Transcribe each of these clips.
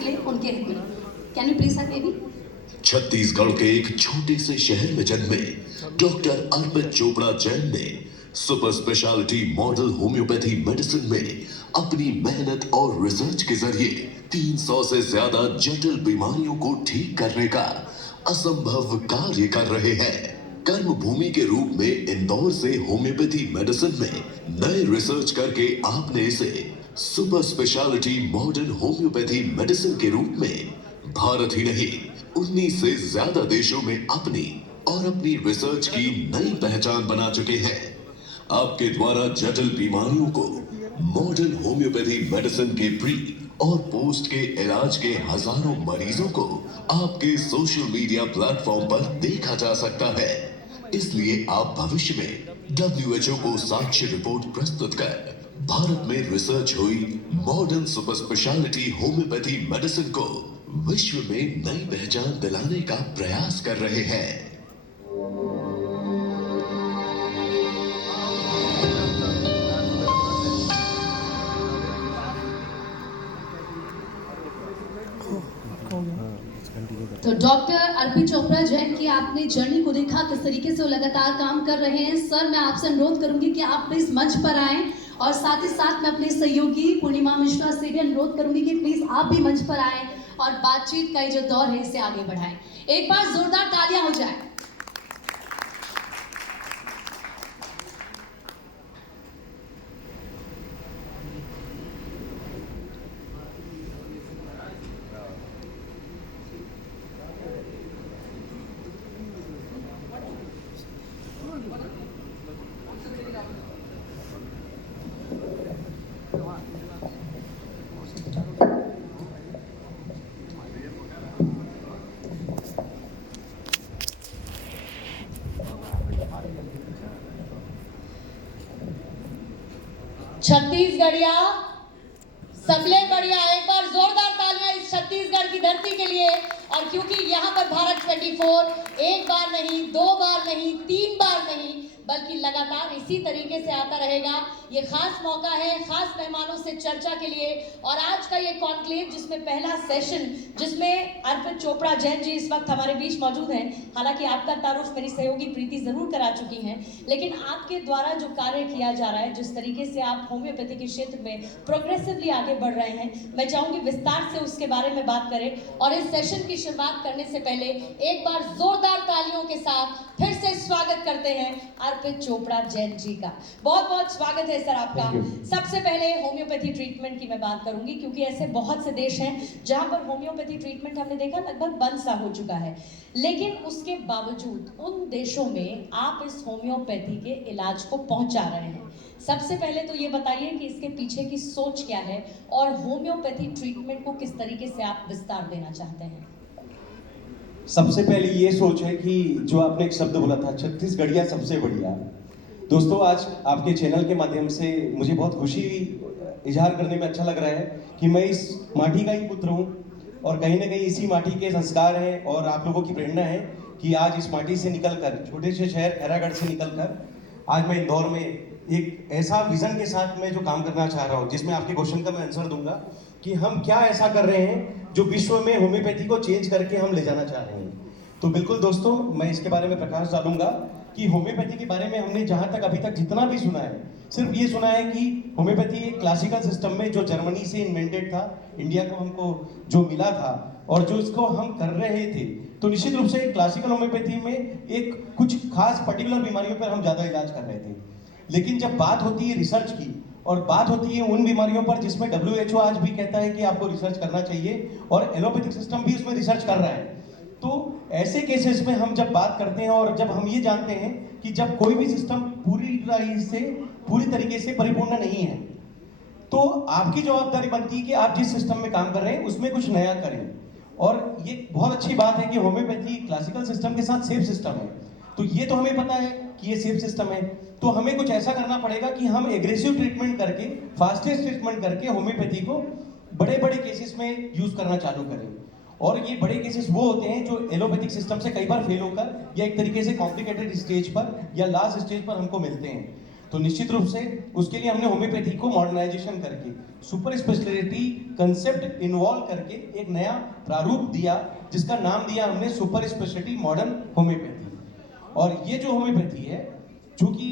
के लिए, उनके हित में। Can you please have baby? Chhattisgarh के एक छोटे से शहर में जन्मे डॉक्टर अर्पित चोपड़ा जैन ने super speciality model homeopathy medicine में अपनी मेहनत और रिसर्च के जरिए 300 से ज्यादा जटिल बीमारियों को ठीक करने का असंभव कार्य कर रहे हैं। कर्म भूमि के रूप में इंदौर से होम्योपैथी मेडिसिन में नए रिसर्च करके आपने इसे super speciality modern homeopathy medicine के रूप में भारत ही नहीं 19 से ज्यादा देशों में अपनी रिसर्च की नई पहचान बना चुके हैं। आपके द्वारा जटिल बीमारियों को मॉडर्न होम्योपैथी मेडिसिन के प्री और पोस्ट के इलाज के हजारों मरीजों को आपके सोशल मीडिया प्लेटफॉर्म पर देखा जा सकता है। इसलिए आप भविष्य में WHO को साक्ष्य रिपोर्ट प्रस्तुत कर भारत में रिसर्च हुई modern super speciality homeopathy medicine को विश्व में नई पहचान दिलाने का प्रयास कर रहे हैं। तो डॉक्टर अर्पित चोपड़ा जैन की आपने जर्नी को देखा, किस तरीके से वो लगातार काम कर रहे हैं। सर, मैं आपसे अनुरोध करूंगी कि आप प्लीज मंच पर आएं और साथ ही साथ मैं अपने सहयोगी पूर्णिमा मिश्रा से भी अनुरोध करूंगी कि प्लीज आप भी मंच पर आएं और बातचीत का ये जो दौर है इसे आगे बढ़ाएं। एक बार जोरदार तालियां हो जाए। छत्तीसगढ़िया सबले बढ़िया, एक बार जोरदार तालियां इस छत्तीसगढ़ की धरती के लिए। और क्योंकि यहाँ पर भारत 24 एक बार नहीं, 2 बार नहीं, 3 बार नहीं, बल्कि लगातार इसी तरीके से आता रहेगा। ये खास मौका है खास मेहमानों से चर्चा के लिए। और आज का ये कॉन्क्लेव जिसमें पहला सेशन, जिसमें अर्पित चोपड़ा जैन जी इस वक्त हमारे बीच मौजूद हैं। हालांकि आपका तारुफ मेरी सहयोगी प्रीति जरूर करा चुकी हैं, लेकिन आपके द्वारा जो कार्य किया जा रहा है, जिस तरीके से आप होम्योपैथी के क्षेत्र में प्रोग्रेसिवली आगे बढ़ रहे हैं, मैं चाहूंगी विस्तार से उसके बारे में बात करें। और इस सेशन की शुरुआत करने से पहले एक बार जोरदार तालियों के साथ फिर से स्वागत करते हैं अर्पित चोपड़ा जैन जी का। बहुत बहुत स्वागत है सर आपका। सबसे पहले होम्योपैथी ट्रीटमेंट की मैं बात करूंगी, क्योंकि ऐसे बहुत से देश हैं जहां पर होम्योपैथी ट्रीटमेंट हमने देखा लगभग बंद सा हो चुका है, लेकिन उसके बावजूद उन देशों में आप इस होम्योपैथी के इलाज को पहुंचा रहे हैं। सबसे पहले तो ये बताइए कि इसके पीछे की सोच क्या है और होम्योपैथी ट्रीटमेंट को किस तरीके से आप विस्तार देना चाहते हैं। सबसे पहले ये सोच है कि जो आपने एक शब्द बोला था, छत्तीसगढ़िया सबसे बढ़िया। दोस्तों, आज आपके चैनल के माध्यम से मुझे बहुत खुशी इजहार करने में अच्छा लग रहा है कि मैं इस माटी का ही पुत्र हूँ और कहीं ना कहीं इसी माटी के संस्कार हैं और आप लोगों की प्रेरणा है कि आज इस माटी से निकलकर, छोटे से शहर खैरागढ़ से निकलकर आज मैं इंदौर में एक ऐसा विजन के साथ मैं जो काम करना चाह रहा हूँ, जिसमें आपके क्वेश्चन का मैं आंसर दूंगा कि हम क्या ऐसा कर रहे हैं जो विश्व में होम्योपैथी को चेंज करके हम ले जाना चाह रहे हैं। तो बिल्कुल दोस्तों, मैं इसके बारे में प्रकाश डालूंगा कि होम्योपैथी के बारे में हमने जहां तक अभी तक जितना भी सुना है, सिर्फ ये सुना है कि होम्योपैथी एक क्लासिकल सिस्टम में जो जर्मनी से इन्वेंटेड था, इंडिया को हमको जो मिला था और जो इसको हम कर रहे थे, तो निश्चित रूप से क्लासिकल होम्योपैथी में एक कुछ खास पर्टिकुलर बीमारियों पर हम ज़्यादा इलाज कर रहे थे। लेकिन जब बात होती है रिसर्च की और बात होती है उन बीमारियों पर जिसमें WHO आज भी कहता है कि आपको रिसर्च करना चाहिए और एलोपैथिक सिस्टम भी उसमें रिसर्च कर रहा है, तो ऐसे केसेस में हम जब बात करते हैं और जब हम ये जानते हैं कि जब कोई भी सिस्टम पूरी तरीके से परिपूर्ण नहीं है, तो आपकी जवाबदारी बनती है कि आप जिस सिस्टम में काम कर रहे हैं उसमें कुछ नया करें। और ये बहुत अच्छी बात है कि होम्योपैथी क्लासिकल सिस्टम के साथ सेफ सिस्टम है, तो ये तो हमें पता है कि ये सेफ सिस्टम है, तो हमें कुछ ऐसा करना पड़ेगा कि हम एग्रेसिव ट्रीटमेंट करके, फास्टेस्ट ट्रीटमेंट करके होम्योपैथी को बड़े बड़े केसेस में यूज करना चालू करें। और ये बड़े केसेस वो होते हैं जो एलोपैथिक सिस्टम से कई बार फेल होकर या एक तरीके से कॉम्प्लिकेटेड स्टेज पर या लास्ट स्टेज पर हमको मिलते हैं। तो निश्चित रूप से उसके लिए हमने होम्योपैथी को मॉडर्नाइजेशन करके सुपर स्पेशलिटी कंसेप्ट इन्वॉल्व करके एक नया प्रारूप दिया, जिसका नाम दिया हमने सुपर स्पेशलिटी मॉडर्न होम्योपैथी। और ये जो होम्योपैथी है, चूंकि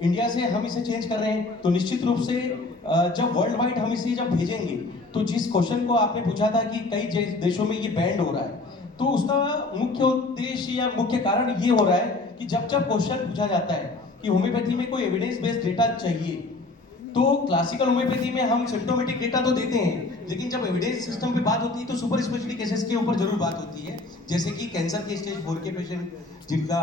इंडिया से हम इसे चेंज कर रहे हैं, तो निश्चित रूप से जब वर्ल्ड वाइड हम इसे जब भेजेंगे, तो जिस क्वेश्चन को आपने पूछा था कि कई देशों में ये बैंड हो रहा है, तो उसका मुख्य उद्देश्य या मुख्य कारण ये हो रहा है कि जब जब क्वेश्चन पूछा जाता है कि होम्योपैथी में कोई एविडेंस बेस्ड डेटा चाहिए, तो क्लासिकल होम्योपैथी में हम सिम्टोमेटिक डेटा तो देते हैं, लेकिन जब एविडेंस सिस्टम पे बात होती है तो सुपर स्पेशलिटी केसेस के ऊपर जरूर बात होती है। जैसे कि कैंसर के स्टेज 4 के पेशेंट, जिनका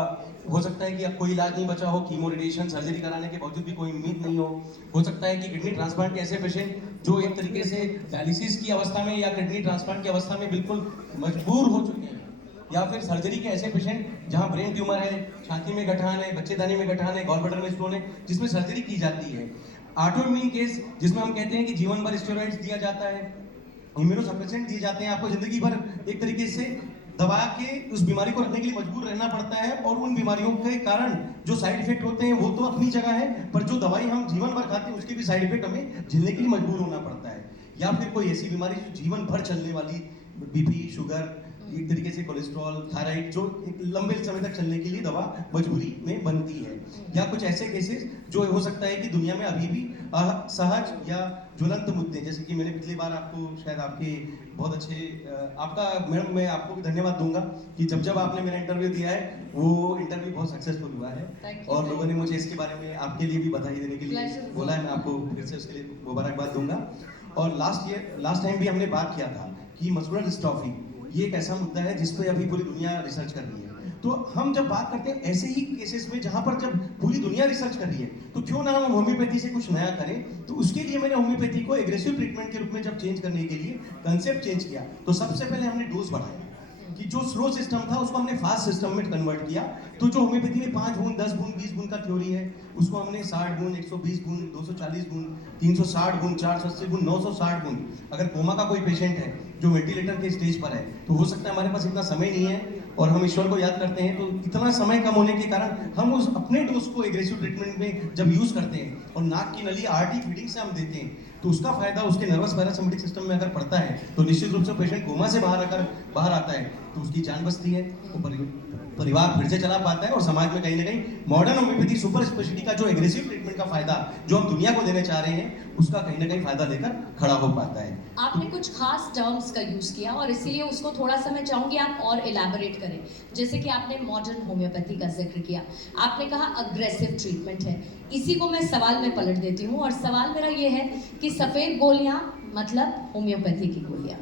हो सकता है कि अब कोई इलाज नहीं बचा हो, कीमो रेडिएशन सर्जरी कराने के बावजूद भी कोई उम्मीद नहीं हो सकता है कि किडनी ट्रांसप्लांट के ऐसे पेशेंट जो एक तरीके से डायलिसिस की अवस्था में या किडनी ट्रांसप्लांट की अवस्था में बिल्कुल मजबूर हो चुके हैं, या फिर सर्जरी के ऐसे पेशेंट जहां ब्रेन ट्यूमर है, छाती में गठान है, बच्चेदानी में गठान है, गॉल ब्लैडर में स्टोन है, जिसमें सर्जरी की जाती है। ऑटोइम्यून केस, जिसमें हम कहते हैं कि जीवन भर स्टेरॉइड्स दिया जाता है, इम्यूनोसप्रेसेंट दिए जाते हैं, आपको जिंदगी भर एक तरीके से दबा के उस बीमारी को रखने के लिए मजबूर रहना पड़ता है, और उन बीमारियों के कारण जो साइड इफेक्ट होते हैं वो तो अपनी जगह है, पर जो दवाई हम जीवन भर खाते हैं उसके भी साइड इफेक्ट हमें झेलने के लिए मजबूर होना पड़ता है। या फिर कोई ऐसी बीमारी जो जीवन भर चलने वाली, बीपी, शुगर, एक तरीके से कोलेस्ट्रॉल, थायराइड, जो एक लंबे समय तक चलने के लिए दवा मजबूरी में बनती है। या कुछ ऐसे केसेस जो हो सकता है कि दुनिया में अभी भी सहज या ज्वलंत मुद्दे, जैसे कि मैंने पिछली बार आपको शायद आपके बहुत अच्छे आपका मैडम, मैं आपको भी धन्यवाद दूंगा कि जब जब आपने मेरा इंटरव्यू दिया है वो इंटरव्यू बहुत सक्सेसफुल हुआ है, और लोगों ने मुझे इसके बारे में आपके लिए भी बधाई देने के लिए बोला है। मैं आपको फिर से उसके लिए मुबारकबाद दूंगा। और लास्ट टाइम भी हमने बात किया था कि मस्कुलर डिस्ट्रॉफी ये एक ऐसा मुद्दा है जिस पे अभी पूरी दुनिया रिसर्च कर रही है। तो हम जब बात करते हैं ऐसे ही केसेस में जहां पर जब पूरी दुनिया रिसर्च कर रही है, तो क्यों ना हम होम्योपैथी से कुछ नया करें। तो उसके लिए मैंने होम्योपैथी को एग्रेसिव ट्रीटमेंट के रूप में जब चेंज करने के लिए कंसेप्ट चेंज किया, तो सबसे पहले हमने डोज बढ़ाया कि जो स्लो सिस्टम था उसको हमने फास्ट सिस्टम में कन्वर्ट किया। तो जो होम्योपैथी में 5 बूंद, 10 बूंद, 20 बूंद का थ्योरी है, उसको हमने 60 बूंद, 120 बूंद, 240 बूंद, 360 बूंद, 480 बूंद, 960 बूंद। अगर कोमा का कोई पेशेंट है जो वेंटिलेटर के स्टेज पर है, तो हो सकता है हमारे पास इतना समय नहीं है और हम ईश्वर को याद करते हैं, तो इतना समय कम होने के कारण हम उस अपने डोज को एग्रेसिव ट्रीटमेंट में जब यूज करते हैं और नाक की नली आरटी फीडिंग से हम देते हैं, तो उसका फायदा उसके नर्वस पैरासिम्पैथिक सिस्टम में अगर पड़ता है, तो निश्चित रूप से पेशेंट कोमा से बाहर आता है, तो उसकी जान बचती है, वो परिवार फिर से चला पाता है, और समाज में कहीं ना कहीं मॉडर्न होम्योपैथी सुपर स्पेशलिटी का जो एग्रेसिव ट्रीटमेंट का फायदा जो हम दुनिया को देने चाह रहे हैं, उसका कहीं ना कहीं फायदा लेकर खड़ा हो पाता है। आपने कुछ खास टर्म्स का यूज किया और इसीलिए उसको थोड़ा सा मैं चाहूंगी आप और इलैबोरेट करें। जैसे कि आपने मॉडर्न होम्योपैथी का जिक्र किया, आपने कहा अग्रेसिव ट्रीटमेंट है। इसी को मैं सवाल में पलट देती हूँ, और सवाल मेरा ये है कि सफेद गोलियां मतलब होम्योपैथी की गोलियां,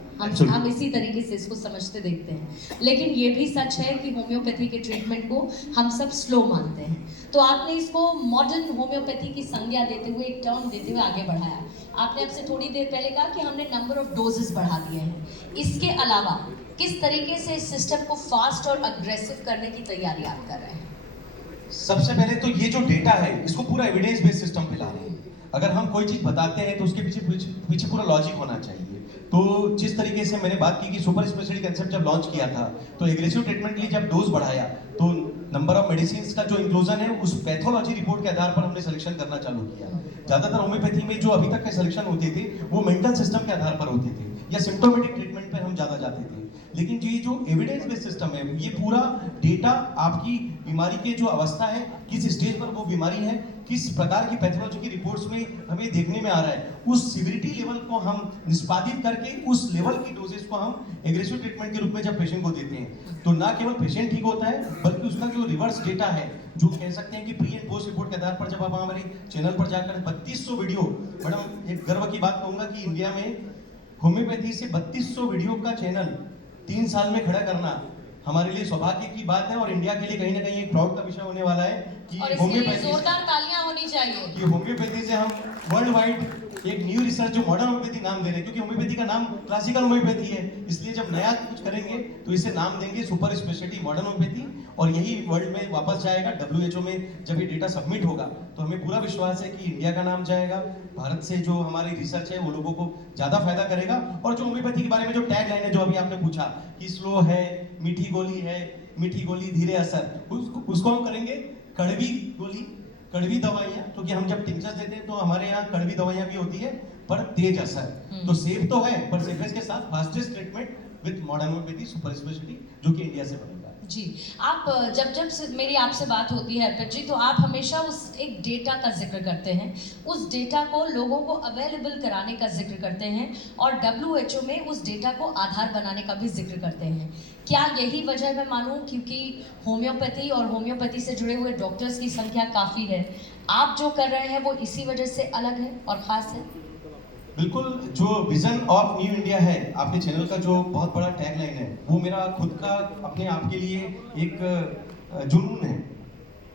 हम इसी तरीके से इसको समझते देखते हैं। लेकिन ये भी सच है कि होम्योपैथी के ट्रीटमेंट को हम सब स्लो मानते हैं। तो आपने इसको मॉडर्न होम्योपैथी की संज्ञा देते हुए, एक टर्म देते हुए आगे बढ़ाया। आपने आपसे थोड़ी देर पहले कहा कि हमने नंबर ऑफ डोजेस बढ़ा दिए हैं। इसके अलावा किस तरीके से इस सिस्टम को फास्ट और अग्रेसिव करने की तैयारी आप कर रहे हैं? सबसे पहले तो ये जो डेटा है इसको पूरा एविडेंस बेस्ड सिस्टम पे ला रहे हैं। अगर हम कोई चीज बताते हैं तो उसके पीछे पूरा लॉजिक होना चाहिए। तो जिस तरीके से मैंने बात की कि सुपर स्पेशलिटी कंसेप्ट जब लॉन्च किया था, तो एग्रेसिव ट्रीटमेंट के लिए जब डोज बढ़ाया, तो नंबर ऑफ मेडिसिन का जो इंक्लूजन है उस पैथोलॉजी रिपोर्ट के आधार पर हमने सिलेक्शन करना चालू किया। ज्यादातर होम्योपैथी में जो अभी तक के सिलेक्शन होते थे वो मेंटल सिस्टम के आधार पर होते थे या सिम्टोमेटिक ट्रीटमेंट पर हम ज्यादा जाते थे। लेकिन ये जो एविडेंस बेस्ड सिस्टम है, ये पूरा डेटा आपकी बीमारी के जो अवस्था है, किस स्टेज पर वो बीमारी है, किस प्रकार की पैथोलॉजी की रिपोर्ट्स में हमें देखने में आ रहा है, उस सिविरिटी लेवल को हम निष्पादित करके उस लेवल की डोजेस को हम एग्रेसिव ट्रीटमेंट के रूप में जब पेशेंट को देते हैं, तो ना केवल पेशेंट ठीक होता है बल्कि उसका जो रिवर्स डेटा है, जो कह सकते हैं कि प्री एंड पोस्ट रिपोर्ट के आधार पर जब आप हमारे चैनल पर जाकर 3200 वीडियो, मैडम एक गर्व की बात कहूंगा कि इंडिया में होम्योपैथी से 3200 वीडियो का चैनल 3 साल में खड़ा करना हमारे लिए सौभाग्य की बात है, और इंडिया के लिए कहीं ना कहीं एक प्राउड का विषय होने वाला है कि होम्योपैथी जोरदार तालियां होनी चाहिए कि होम्योपैथी से हम वर्ल्ड वाइड एक न्यू रिसर्च जो मॉडर्न होम्योपैथी नाम दे रहे हैं, क्योंकि होम्योपैथी का नाम क्लासिकल होम्योपैथी है, इसलिए जब नया कुछ करेंगे तो इसे नाम देंगे सुपर स्पेशलिटी मॉडर्न होम्योपैथी, और यही वर्ल्ड में वापस जाएगा। WHO में जब ये डेटा सबमिट होगा तो हमें पूरा विश्वास है कि इंडिया का नाम जाएगा, भारत से जो हमारी रिसर्च है वो लोगों को ज्यादा फायदा करेगा। और जो होम्योपैथी के बारे में जो टैग लाइन है जो अभी आपने पूछा कि स्लो है, मीठी गोली है, मीठी गोली धीरे असर, उसको हम करेंगे कड़वी गोली, कड़वी दवाइयाँ, क्योंकि हम जब टिंचर्स देते हैं तो हमारे यहाँ कड़वी दवाइयाँ भी होती है पर तेज असर, तो सेफ तो है पर सेफेस्ट के साथ fastest treatment with modern homeopathy super speciality जो कि इंडिया से बनेगा। जी, आप जब मेरी आपसे बात होती है अर्पित जी, तो आप हमेशा उस एक डेटा का जिक्र करते हैं, उस डेटा को लोगों को अवेलेबल कराने का जिक्र करते हैं और WHO में उस डेटा को आधार बनाने का भी जिक्र करते हैं। क्या यही वजह मैं मानूं क्योंकि होम्योपैथी और होम्योपैथी से जुड़े हुए डॉक्टर्स की संख्या काफ़ी है, आप जो कर रहे हैं वो इसी वजह से अलग है और ख़ास है? बिल्कुल, जो विजन ऑफ न्यू इंडिया है आपके चैनल का, जो बहुत बड़ा टैगलाइन है, वो मेरा खुद का अपने आप के लिए एक जुनून है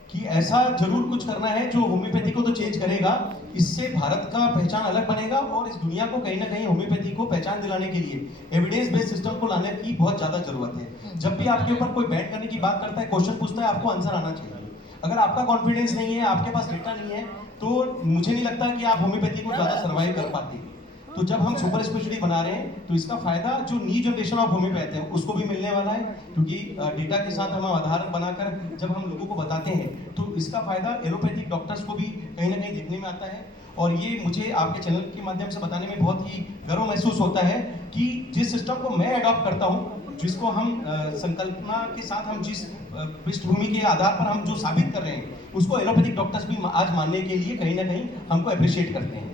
कि ऐसा जरूर कुछ करना है जो होम्योपैथी को तो चेंज करेगा, इससे भारत का पहचान अलग बनेगा और इस दुनिया को कहीं ना कहीं होम्योपैथी को पहचान दिलाने के लिए एविडेंस बेस्ड सिस्टम को लाने की बहुत ज़्यादा जरूरत है। जब भी आपके ऊपर कोई बैट करने की बात करता है, क्वेश्चन पूछता है, आपको आंसर आना चाहिए। अगर आपका कॉन्फिडेंस नहीं है, आपके पास डेटा नहीं है, तो मुझे नहीं लगता कि आप होम्योपैथी को ज़्यादा सर्वाइव कर पाते। तो जब हम सुपर स्पेशलिटी बना रहे हैं तो इसका फायदा जो न्यू जनरेशन ऑफ होम्योपैथ है उसको भी मिलने वाला है, क्योंकि डेटा के साथ हम आधार बनाकर जब हम लोगों को बताते हैं तो इसका फायदा एलोपैथिक डॉक्टर्स को भी कहीं ना कहीं देखने में आता है। और ये मुझे आपके चैनल के माध्यम से बताने में बहुत ही गर्व महसूस होता है कि जिस सिस्टम को मैं अडॉप्ट करता हूँ, जिसको हम संकल्पना के साथ हम जिस पृष्ठभूमि के आधार पर हम जो साबित कर रहे हैं, उसको एलोपैथिक डॉक्टर्स भी आज मानने के लिए कहीं ना कहीं हमको अप्रिशिएट करते हैं।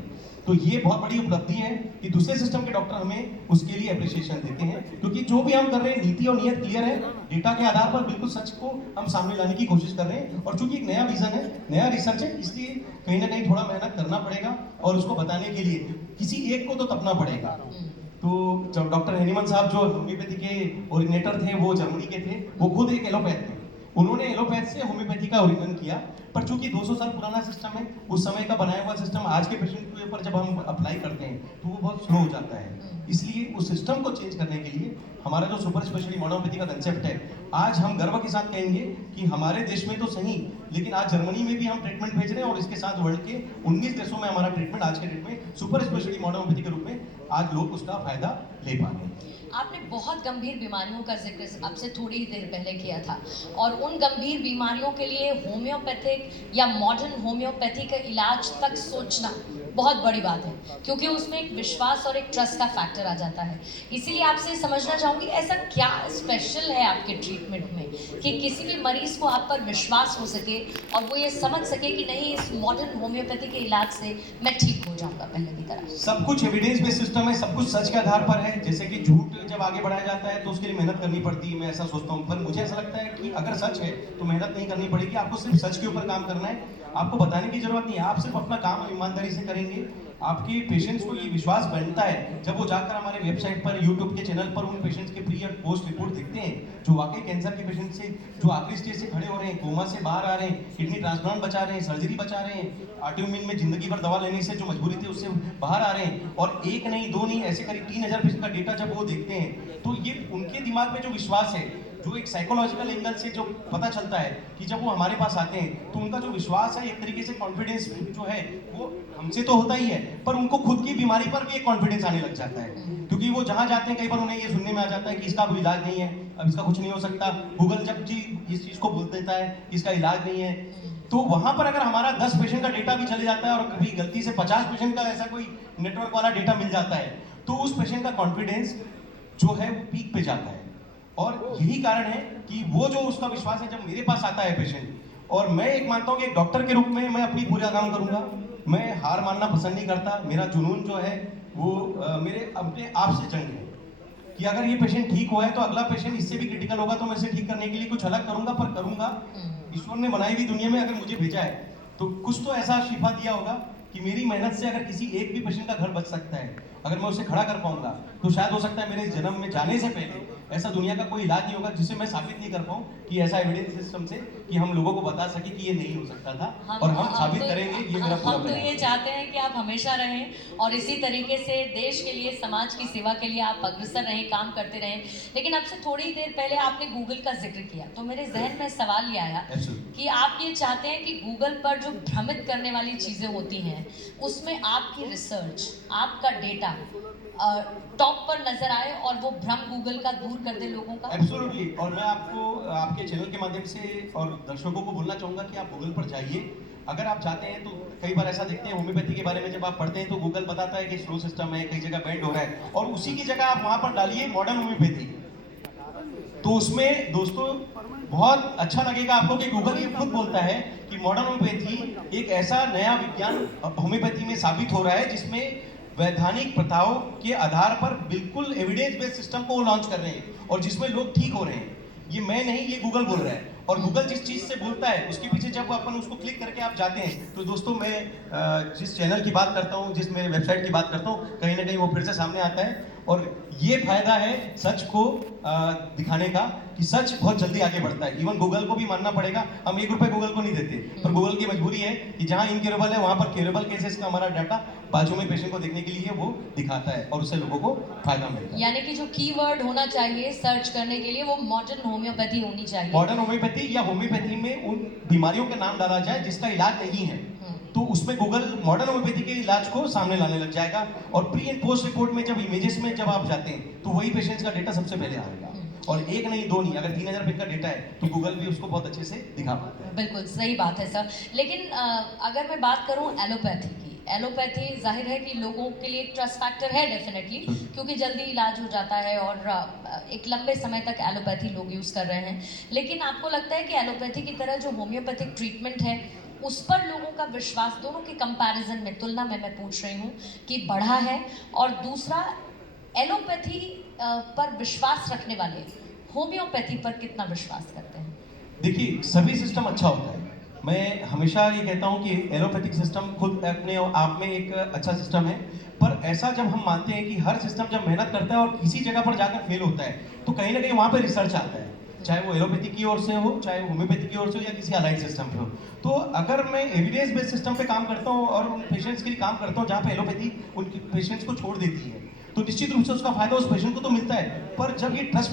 तो ये बहुत बड़ी उपलब्धि है कि दूसरे सिस्टम के डॉक्टर हमें उसके लिए अप्रिशिएशन देते हैं, क्योंकि जो भी हम कर रहे हैं नीति और नियत क्लियर है, डेटा के आधार पर बिल्कुल सच को हम सामने लाने की कोशिश कर रहे हैं। और चूंकि एक नया विजन है, नया रिसर्च है, इसलिए कहीं ना कहीं थोड़ा मेहनत करना पड़ेगा और उसको बताने के लिए किसी एक को तो तपना पड़ेगा। तो जब डॉक्टर हैनीमन साहब जो होम्योपैथी के ओरिजिनेटर थे, वो जर्मनी के थे, वो खुद एक एलोपैथ थे। उन्होंने एलोपैथ से होम्योपैथी का ओरिजिन किया, पर चूंकि 200 साल पुराना सिस्टम है, उस समय का बनाया हुआ सिस्टम आज के पेशेंट के ऊपर जब हम अप्लाई करते हैं तो वो बहुत स्लो हो जाता है। इसलिए उस सिस्टम को चेंज करने के लिए हमारा जो सुपर स्पेशलिटी होम्योपैथी का कंसेप्ट है, आज हम गर्व के साथ कहेंगे कि हमारे देश में तो सही, लेकिन आज जर्मनी में भी हम ट्रीटमेंट भेज रहे हैं और इसके साथ वर्ल्ड के 19 देशों में हमारा ट्रीटमेंट आज के डेट में सुपर स्पेशलिटी होम्योपैथी के रूप में आज लोग उसका फायदा ले पा रहे हैं। आपने बहुत गंभीर बीमारियों का जिक्र अब से थोड़ी ही देर पहले किया था और उन गंभीर बीमारियों के लिए होम्योपैथिक या मॉडर्न होम्योपैथी का इलाज तक सोचना बहुत बड़ी बात है, क्योंकि उसमें एक विश्वास और एक ट्रस्ट का फैक्टर आ जाता है। इसीलिए आपसे समझना चाहूँगी, ऐसा क्या स्पेशल है आपके ट्रीटमेंट में कि किसी भी मरीज को आप पर विश्वास हो सके और वो ये समझ सके कि नहीं, इस मॉडर्न होम्योपैथी के इलाज से मैं ठीक हो जाऊँगा पहले की तरह। सब कुछ एविडेंस बेस्ड सिस्टम है, सब कुछ सच के आधार पर है। जैसे कि झूठ जब आगे बढ़ाया जाता है तो उसके लिए मेहनत करनी पड़ती है, मैं ऐसा सोचता हूँ, पर मुझे ऐसा लगता है कि अगर सच है तो मेहनत नहीं करनी पड़ेगी, आपको सिर्फ सच के ऊपर काम करना है, आपको बताने की जरूरत नहीं है, आप सिर्फ अपना काम ईमानदारी से करेंगे। आपके पेशेंट्स को ये विश्वास बनता है जब वो जाकर हमारे वेबसाइट पर, यूट्यूब के चैनल पर उन पेशेंट्स के प्री और पोस्ट रिपोर्ट देखते हैं, जो वाकई कैंसर के पेशेंट से जो आखिरी स्टेज से खड़े हो रहे हैं, कोमा से बाहर आ रहे हैं, किडनी ट्रांसप्लांट बचा रहे हैं, सर्जरी बचा रहे हैं, ऑटोइम्यून में जिंदगी भर दवा लेने से जो मजबूरी थी उससे बाहर आ रहे हैं, और एक नहीं, दो नहीं, ऐसे करीब 3000 पेशेंट का डेटा जब वो देखते हैं तो ये उनके दिमाग में जो विश्वास है, जो एक साइकोलॉजिकल एंगल से जो पता चलता है कि जब वो हमारे पास आते हैं तो उनका जो विश्वास है, एक तरीके से कॉन्फिडेंस जो है वो हमसे तो होता ही है, पर उनको खुद की बीमारी पर भी एक कॉन्फिडेंस आने लग जाता है, क्योंकि वो जहां जाते हैं कई बार उन्हें ये सुनने में आ जाता है कि इसका कोई इलाज नहीं है, अब इसका कुछ नहीं हो सकता, गूगल जब जी इस चीज को बोल देता है इसका इलाज नहीं है, तो वहां पर अगर हमारा 10 पेशेंट का डेटा भी चले जाता है और कभी गलती से 50 पेशेंट का ऐसा कोई नेटवर्क वाला डेटा मिल जाता है, तो उस पेशेंट का कॉन्फिडेंस जो है वो पीक पे जाता है। और यही कारण है कि वो जो उसका विश्वास है, जब मेरे पास आता है पेशेंट, और मैं एक मानता हूँ कि एक डॉक्टर के रूप में मैं अपनी पूरा काम करूंगा, मैं हार मानना पसंद नहीं करता, मेरा जुनून जो है वो मेरे अपने आप से जंग है कि अगर ये पेशेंट ठीक हुआ है तो अगला पेशेंट इससे भी क्रिटिकल होगा, तो मैं इसे ठीक करने के लिए कुछ अलग करूंगा, पर करूंगा। ईश्वर ने बनाई हुई दुनिया में अगर मुझे भेजा है तो कुछ तो ऐसा शिफा दिया होगा कि मेरी मेहनत से अगर किसी एक भी पेशेंट का घर बच सकता है, अगर मैं उसे खड़ा कर पाऊंगा, तो शायद हो सकता है मेरे जन्म में जाने से पहले ऐसा दुनिया का कोई इलाज नहीं होगा जिसे मैं साबित नहीं कर पाऊं कि ऐसा एविडेंस सिस्टम से कि हम लोगों को बता सके कि ये नहीं हो सकता था, और हम साबित करेंगे। ये मेरा पूरा हम तो ये चाहते हैं कि आप हमेशा रहें और इसी तरीके से देश के लिए, समाज की सेवा के लिए आप अग्रसर रहें, काम करते रहें। लेकिन अब से थोड़ी देर पहले आपने गूगल का जिक्र किया, तो मेरे जहन में सवाल ये आया कि आप ये चाहते हैं कि गूगल पर जो भ्रमित करने वाली चीज़ें होती हैं उसमें आपकी रिसर्च, आपका डेटा टॉप पर नजर आए और वो भ्रम गूगल का दूर कर दे लोगों का। एब्सोल्युटली, और मैं आपको आपके चैनल के माध्यम से और दर्शकों को बोलना चाहूंगा कि आप गूगल पर जाइए अगर आप चाहते हैं तो कई बार ऐसा देखते हैं होम्योपैथी के बारे में जब आप पढ़ते हैं तो गूगल बताता है कि स्लो सिस्टम है, कई जगह बेंड हो रहा है, और उसी की जगह आप वहां पर डालिए मॉडर्न होम्योपैथी, तो उसमें दोस्तों बहुत अच्छा लगेगा आपको कि गूगल ये खुद बोलता है कि मॉडर्न होम्योपैथी एक ऐसा नया विज्ञान होम्योपैथी में साबित हो रहा है जिसमें वैधानिक प्रथाओं के आधार पर बिल्कुल एविडेंस बेस्ड सिस्टम को लॉन्च कर रहे हैं और जिसमें लोग ठीक हो रहे हैं। ये मैं नहीं, ये गूगल बोल रहा है, और गूगल जिस चीज से बोलता है उसके पीछे जब अपन उसको क्लिक करके आप जाते हैं तो दोस्तों मैं जिस चैनल की बात करता हूँ, जिस मेरे वेबसाइट की बात करता हूँ, कहीं ना कहीं वो फिर से सामने आता है। और ये फायदा है सच को दिखाने का कि सच बहुत जल्दी आगे बढ़ता है। इवन गूगल को भी मानना पड़ेगा, हम 1 रुपए गूगल को नहीं देते, पर गूगल की मजबूरी है कि जहां इनक्यूरेबल है वहां पर क्यूरेबल केसेस का हमारा डाटा बाजू में पेशेंट को देखने के लिए वो दिखाता है और उससे लोगों को फायदा मिलता है। यानी कि जो कीवर्ड होना चाहिए सर्च करने के लिए वो मॉडर्न होम्योपैथी होनी चाहिए। मॉडर्न होम्योपैथी या होम्योपैथी में उन बीमारियों का नाम डाला जाए जिसका इलाज नहीं है, तो उसमें गूगल मॉडर्न होम्योपैथी के इलाज को सामने लाने लग जाएगा। और प्री एंड पोस्ट रिपोर्ट में जब इमेजेस में जब आप जाते हैं तो वही पेशेंट्स का डेटा सबसे पहले आएगा, और एक नहीं दो नहीं, अगर 3000 पेज का डेटा है तो गूगल भी उसको बहुत अच्छे से दिखा पाता है। बिल्कुल सही बात है सर। लेकिन अगर मैं बात करूं एलोपैथी की, एलोपैथी जाहिर है कि लोगों के लिए एक ट्रस्ट फैक्टर है डेफिनेटली, क्योंकि जल्दी इलाज हो जाता है और एक लंबे समय तक एलोपैथी लोग यूज़ कर रहे हैं। लेकिन आपको लगता है कि एलोपैथी की तरह जो होम्योपैथिक ट्रीटमेंट है उस पर लोगों का विश्वास, दोनों के कंपैरिजन में, तुलना में मैं पूछ रही हूँ कि बढ़ा है? और दूसरा, एलोपैथी पर विश्वास रखने वाले होम्योपैथी पर कितना विश्वास करते हैं? देखिए, सभी सिस्टम अच्छा होता है। मैं हमेशा ये कहता हूँ कि एलोपैथिक सिस्टम खुद अपने आप में एक अच्छा सिस्टम है, पर ऐसा जब हम मानते हैं कि हर सिस्टम जब मेहनत करता है और किसी जगह पर जाकर फेल होता है तो कहीं ना कहीं वहाँ पर रिसर्च आता है, चाहे वो एलोपैथी की ओर से हो, चाहे वो होम्योपैथी की ओर से हो, या किसी अलाइड सिस्टम पे हो। तो अगर मैं एविडेंस बेस्ड सिस्टम पे काम करता हूँ और उन पेशेंट्स के लिए काम करता हूँ जहाँ पे एलोपैथी उन पेशेंट्स को छोड़ देती है, तो निश्चित रूप से उसका फायदा उस पेशेंट को तो मिलता है, पर जब ये ट्रस्ट